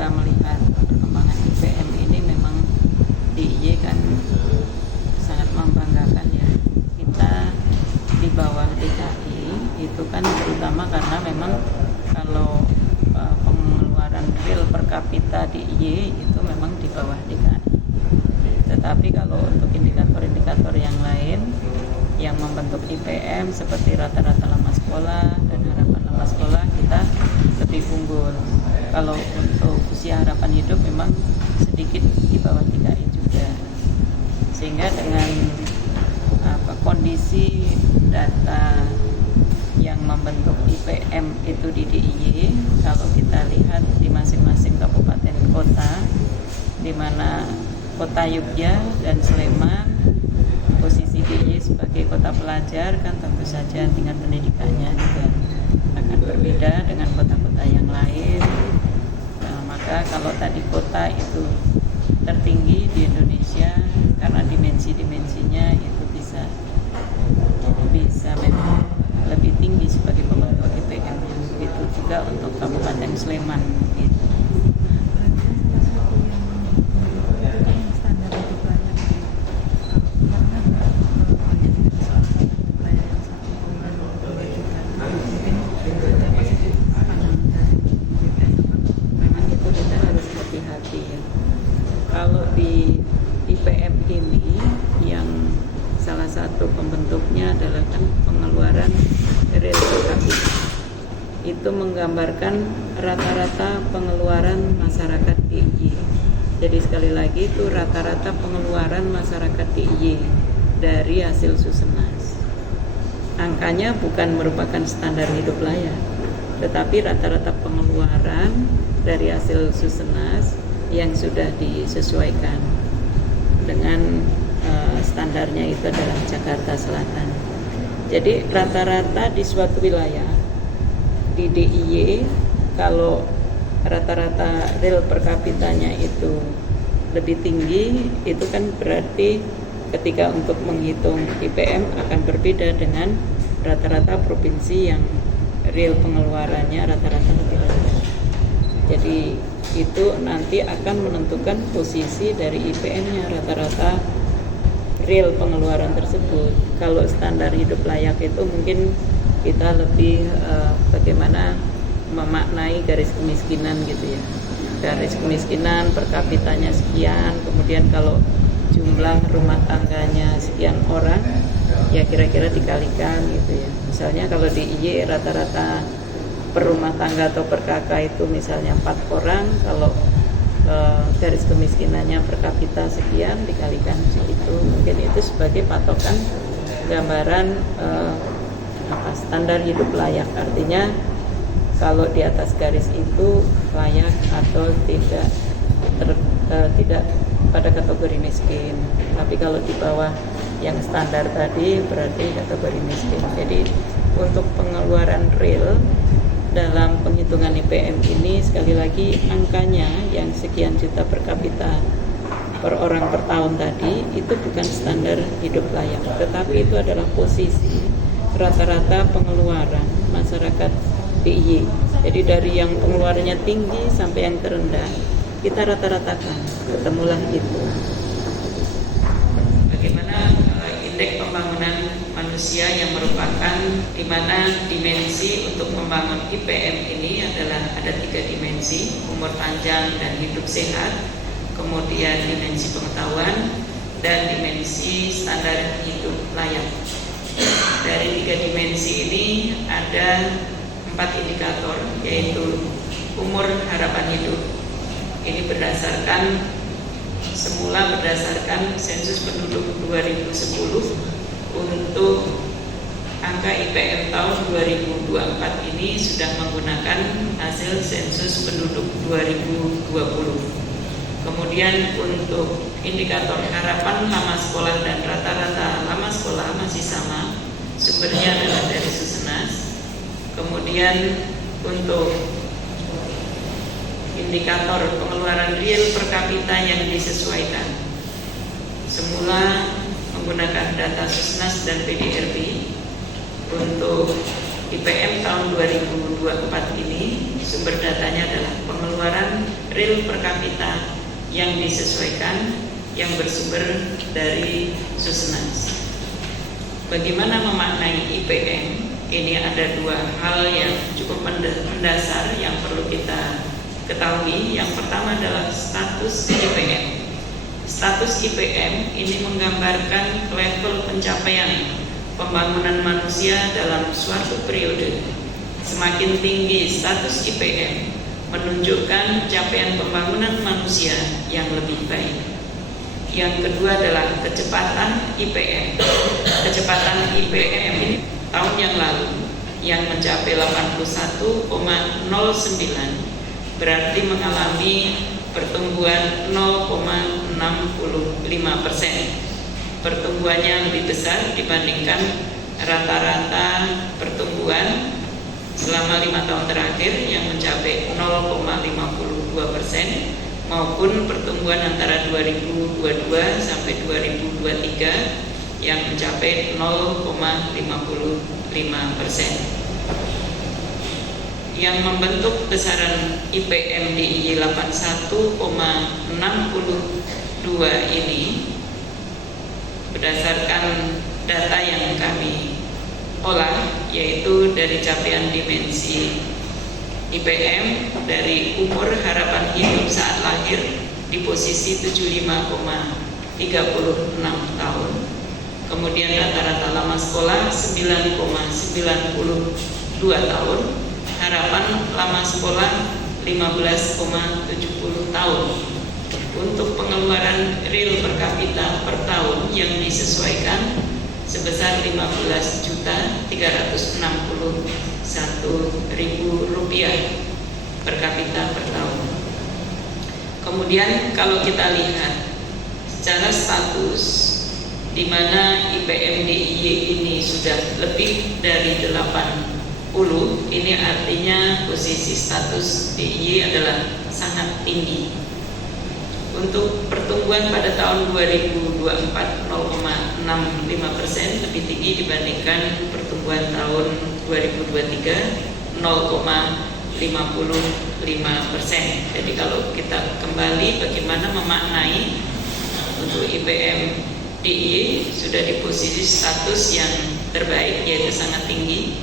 juga melihat perkembangan IPM ini memang DIY kan sangat membanggakan ya. Kita di bawah DKI itu kan terutama karena memang kalau pengeluaran real per kapita DIY itu memang di bawah DKI. Tetapi kalau untuk indikator-indikator yang lain yang membentuk IPM seperti rata-rata lama sekolah dan harapan lama sekolah kita lebih unggul. Kalau untuk usia harapan hidup memang sedikit di bawah DKI juga. Sehingga dengan kondisi data yang membentuk IPM itu di DIY, kalau kita lihat di masing-masing kabupaten kota, di mana Kota Yogyakarta dan Sleman posisi DIY sebagai kota pelajar kan tentu saja tingkat pendidikannya juga akan berbeda dengan kota-kota yang lain. Nah, maka kalau tadi kota itu tertinggi di Indonesia karena dimensi-dimensinya itu bisa memang lebih tinggi sebagai pembentuk IPM. Begitu juga untuk Kabupaten Sleman gitu. Kalau di IPM ini yang salah satu pembentuknya adalah kan pengeluaran real per kapita. Itu menggambarkan rata-rata pengeluaran masyarakat DIY. Jadi sekali lagi itu rata-rata pengeluaran masyarakat DIY dari hasil Susenas. Angkanya bukan merupakan standar hidup layak, tetapi rata-rata pengeluaran dari hasil Susenas yang sudah disesuaikan dengan standarnya itu adalah Jakarta Selatan. Jadi rata-rata di suatu wilayah di DIY kalau rata-rata real per kapitanya itu lebih tinggi, itu kan berarti ketika untuk menghitung IPM akan berbeda dengan rata-rata provinsi yang real pengeluarannya rata-rata lebih rendah. Jadi itu nanti akan menentukan posisi dari IPM-nya rata-rata real pengeluaran tersebut. Kalau standar hidup layak itu mungkin kita lebih bagaimana memaknai garis kemiskinan gitu ya. Garis kemiskinan per kapitanya sekian, kemudian kalau jumlah rumah tangganya sekian orang, ya kira-kira dikalikan gitu ya. Misalnya kalau di IY rata-rata per rumah tangga atau per kakak itu misalnya 4 orang, kalau garis kemiskinannya per kapita sekian dikalikan segitu, mungkin itu sebagai patokan gambaran standar hidup layak. Artinya kalau di atas garis itu layak atau tidak pada kategori miskin, tapi kalau di bawah yang standar tadi berarti kategori miskin. Jadi untuk pengeluaran real dalam penghitungan IPM ini sekali lagi angkanya yang sekian juta per kapita per orang per tahun tadi itu bukan standar hidup layak, tetapi itu adalah posisi rata-rata pengeluaran masyarakat DIY. Jadi dari yang pengeluarannya tinggi sampai yang terendah kita rata-ratakan, ketemulah itu. Bagaimana indeks pembangunan manusia yang merupakan di mana dimensi untuk membangun IPM ini adalah ada 3 dimensi, umur panjang dan hidup sehat, kemudian dimensi pengetahuan dan dimensi standar hidup layak. Dari 3 dimensi ini ada 4 indikator, yaitu umur harapan hidup. Ini semula berdasarkan sensus penduduk 2010 untuk angka IPM tahun 2024 ini sudah menggunakan hasil sensus penduduk 2020. Kemudian untuk indikator harapan lama sekolah dan rata-rata lama sekolah masih sama, sumbernya adalah dari Susenas. Kemudian untuk indikator pengeluaran real per kapita yang disesuaikan, semula menggunakan data Susenas dan PDRB. Untuk IPM tahun 2024 ini sumber datanya adalah pengeluaran real per kapita yang disesuaikan yang bersumber dari Susenas. Bagaimana memaknai IPM? Ini ada dua hal yang cukup mendasar yang perlu kita ketahui. Yang pertama adalah status IPM. Status IPM ini menggambarkan level pencapaian pembangunan manusia dalam suatu periode. Semakin tinggi status IPM menunjukkan capaian pembangunan manusia yang lebih baik. Yang kedua adalah kecepatan IPM. Kecepatan IPM ini tahun yang lalu yang mencapai 81,09 berarti mengalami pertumbuhan 0,65%. Pertumbuhannya lebih besar dibandingkan rata-rata pertumbuhan selama 5 tahun terakhir yang mencapai 0,52% maupun pertumbuhan antara 2022 sampai 2023 yang mencapai 0,55%. Yang membentuk besaran IPM DIY 81,62 ini berdasarkan data yang kami olah, yaitu dari capaian dimensi IPM dari umur harapan hidup saat lahir di posisi 75,36 tahun. Kemudian rata-rata lama sekolah 9,92 tahun. Harapan lama sekolah 15,70 tahun. Untuk pengeluaran real per kapita per tahun yang disesuaikan sebesar Rp15.361.000 per kapita per tahun. Kemudian kalau kita lihat secara status di mana IPM DIY ini sudah lebih dari 80, ini artinya posisi status DIY adalah sangat tinggi. Untuk pertumbuhan pada tahun 2024 0,65% lebih tinggi dibandingkan pertumbuhan tahun 2023 0,55%. Jadi kalau kita kembali bagaimana memaknai untuk IPM DIY sudah di posisi status yang terbaik yaitu sangat tinggi,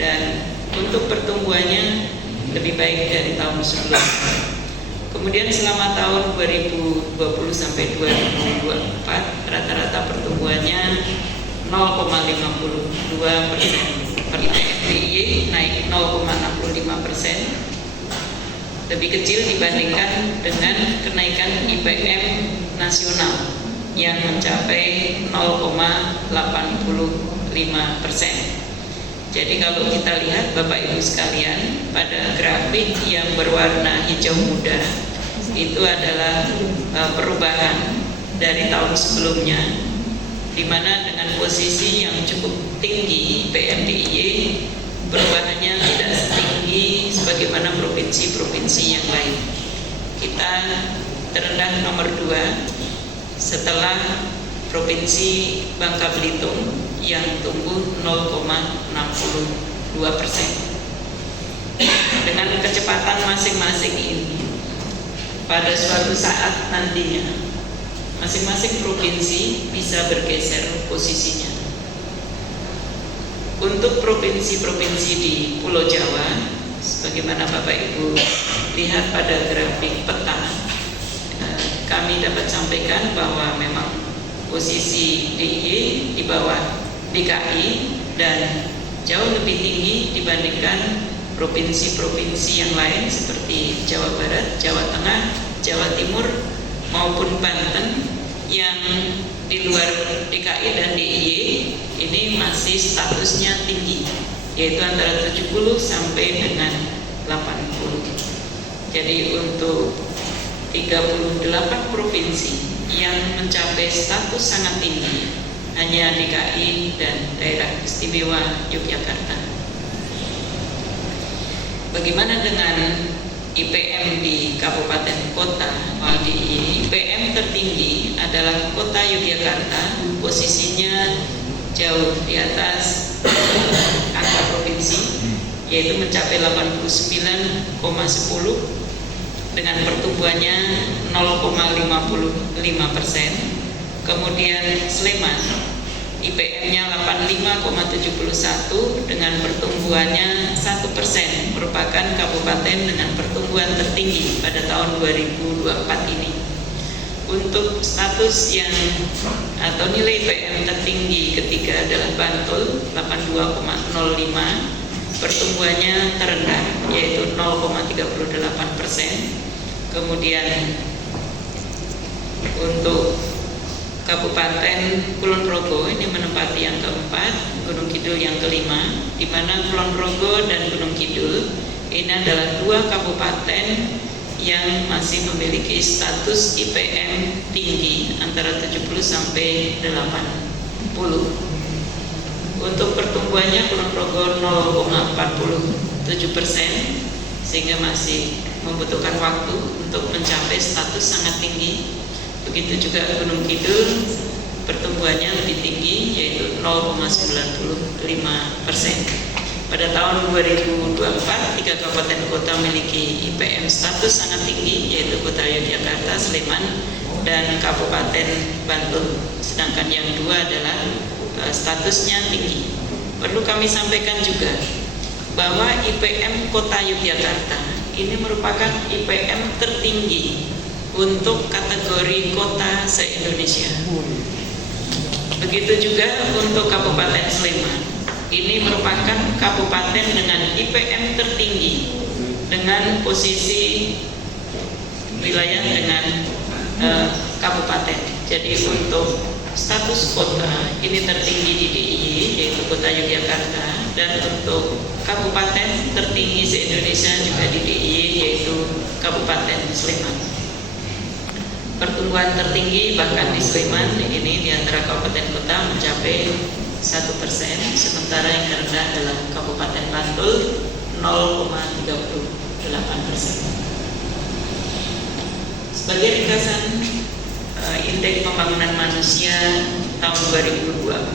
dan untuk pertumbuhannya lebih baik dari tahun sebelumnya. Kemudian selama tahun 2020 sampai 2024 rata-rata pertumbuhannya 0,52%. Per DIY naik 0,65%, lebih kecil dibandingkan dengan kenaikan IPM nasional yang mencapai 0,85%. Jadi kalau kita lihat Bapak Ibu sekalian, pada grafik yang berwarna hijau muda itu adalah perubahan dari tahun sebelumnya, di mana dengan posisi yang cukup tinggi IPM DIY perubahannya tidak setinggi sebagaimana provinsi-provinsi yang lain. Kita terendah nomor 2 setelah Provinsi Bangka Belitung yang tumbuh 0,62%. Dengan kecepatan masing-masing ini, pada suatu saat nantinya masing-masing provinsi bisa bergeser posisinya. Untuk provinsi-provinsi di Pulau Jawa, sebagaimana Bapak Ibu lihat pada grafik peta, kami dapat sampaikan bahwa memang posisi DIY di bawah DKI dan jauh lebih tinggi dibandingkan provinsi-provinsi yang lain seperti Jawa Barat, Jawa Tengah, Jawa Timur maupun Banten yang di luar DKI dan DIY ini masih statusnya tinggi, yaitu antara 70 sampai dengan 80. Jadi untuk 38 provinsi yang mencapai status sangat tinggi hanya DKI dan Daerah Istimewa Yogyakarta. Bagaimana dengan IPM di kabupaten kota? Di IPM tertinggi adalah kota Yogyakarta, posisinya jauh di atas angka provinsi, yaitu mencapai 89,10 dengan pertumbuhan pertumbuhannya 0,55%. Kemudian Sleman IPM-nya 85,71 dengan pertumbuhannya 1%, merupakan kabupaten dengan pertumbuhan tertinggi pada tahun 2024 ini. Untuk status yang atau nilai IPM tertinggi ketiga adalah Bantul 82,05, pertumbuhannya terendah yaitu 0,38%. Kemudian untuk Kabupaten Kulon Progo ini menempati yang keempat, Gunung Kidul yang kelima, di mana Kulon Progo dan Gunung Kidul ini adalah dua kabupaten yang masih memiliki status IPM tinggi antara 70 sampai 80. Untuk pertumbuhannya Kulon Progo 0,47%, sehingga masih membutuhkan waktu untuk mencapai status sangat tinggi. Begitu juga Gunung Kidul, pertumbuhannya lebih tinggi yaitu 0,95%. Pada tahun 2024, 3 kabupaten kota memiliki IPM status sangat tinggi yaitu Kota Yogyakarta, Sleman, dan Kabupaten Bantul. Sedangkan yang dua adalah statusnya tinggi. Perlu kami sampaikan juga bahwa IPM Kota Yogyakarta ini merupakan IPM tertinggi untuk kategori kota se-Indonesia. Begitu juga untuk Kabupaten Sleman. Ini merupakan kabupaten dengan IPM tertinggi dengan posisi wilayah dengan kabupaten. Jadi untuk status kota ini tertinggi di DIY yaitu Kota Yogyakarta, dan untuk kabupaten tertinggi se-Indonesia juga di DIY yaitu Kabupaten Sleman. Pertumbuhan tertinggi bahkan di Sleman ini di antara kabupaten kota mencapai 1%, sementara yang terendah adalah Kabupaten Bantul 0,38%. Sebagai ringkasan Indeks Pembangunan Manusia tahun 2024